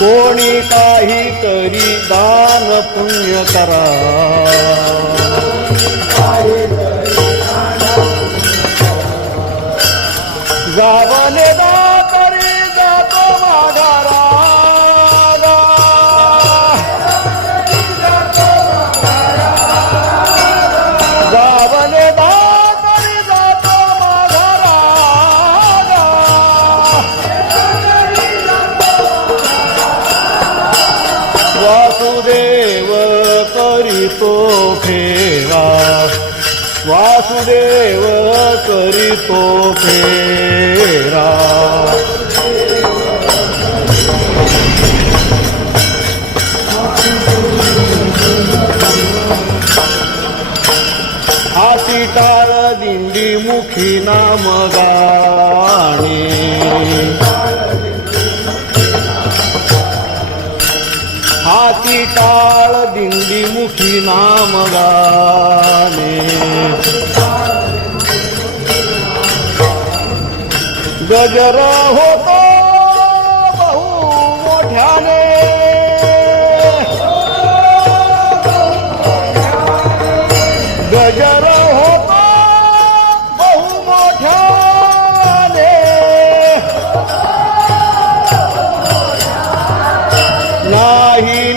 कोणी काही तरी दान पुण्य करा. गावा करीतो फेरा. वासुदेव करीतो फेरा. हाती टाळ दिंडी मुखी नाम हाती टाळ दिंडी मुखी नाम गाणे गजरा होतो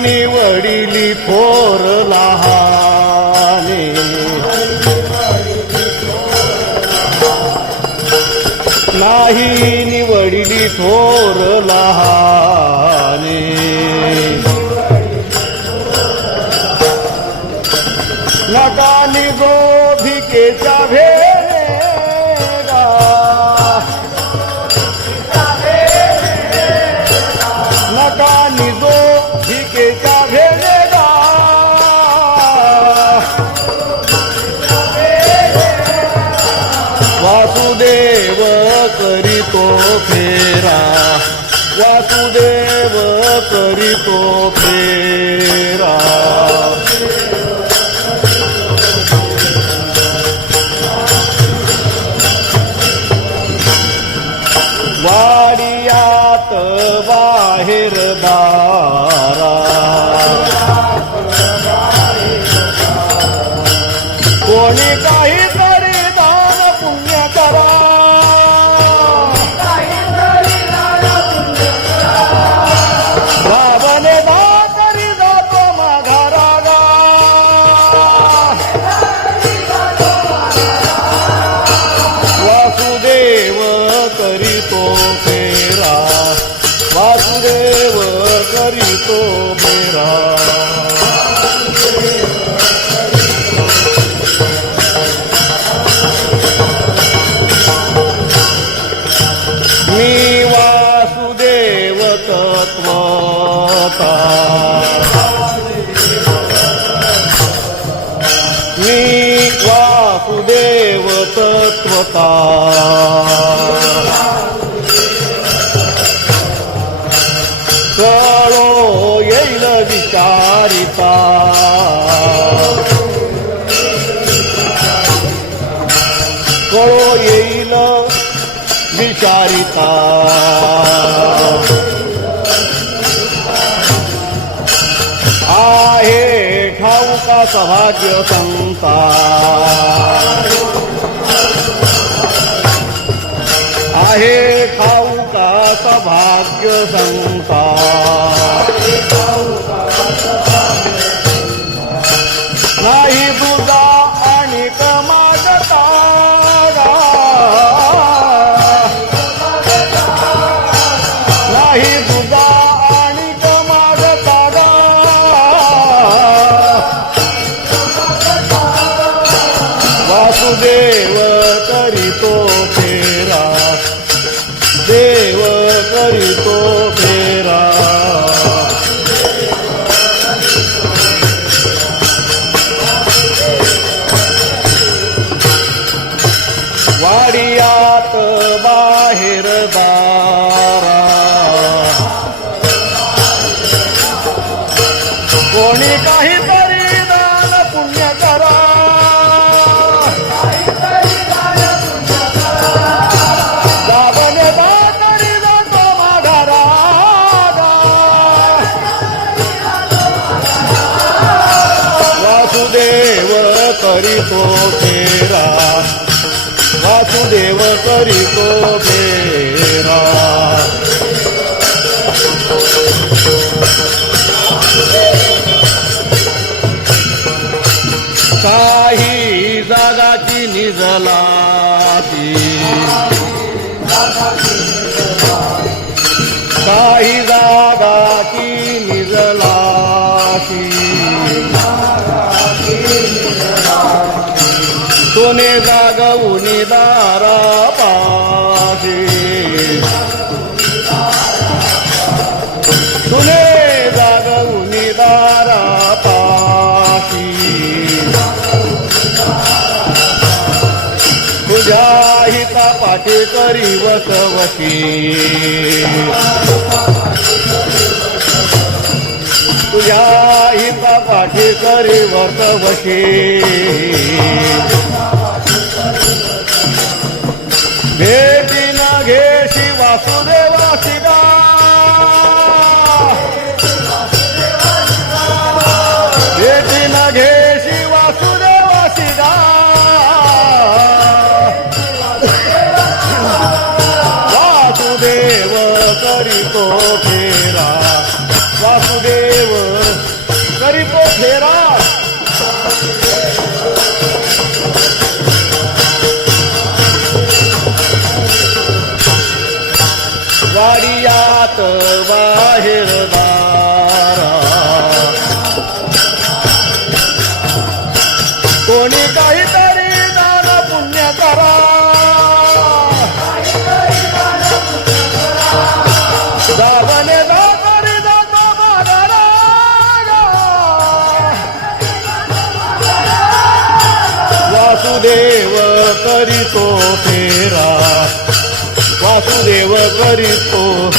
निवडिली पोर लहाने. नाही निवडिली थोर लहाने. नका निगो भिकेच्या कोणी काही मी वासुदेव तत्वता कळो येईल विचारिता कळो येईल विचारिता भाग्य संसार आहे खाऊ का सभाग्य संसार वासुदेव तो फेरा. वासुदेव करीतो फेरा. काही जागाची निजला काही जागाची निजला सोने जागवून दारा पाशी सोने जागवून दारा पाशी तुझ्या हिता पाठी करी वसवती तुझ्या हिता पाठी करी वसवती भेटी न वाडियात बाहेर दारा. कोणी काहीतरी दान पुण्य करा. दावने दातरी दाता मागारा वासुदेव करीतो फेरा. वासुदेव करीतो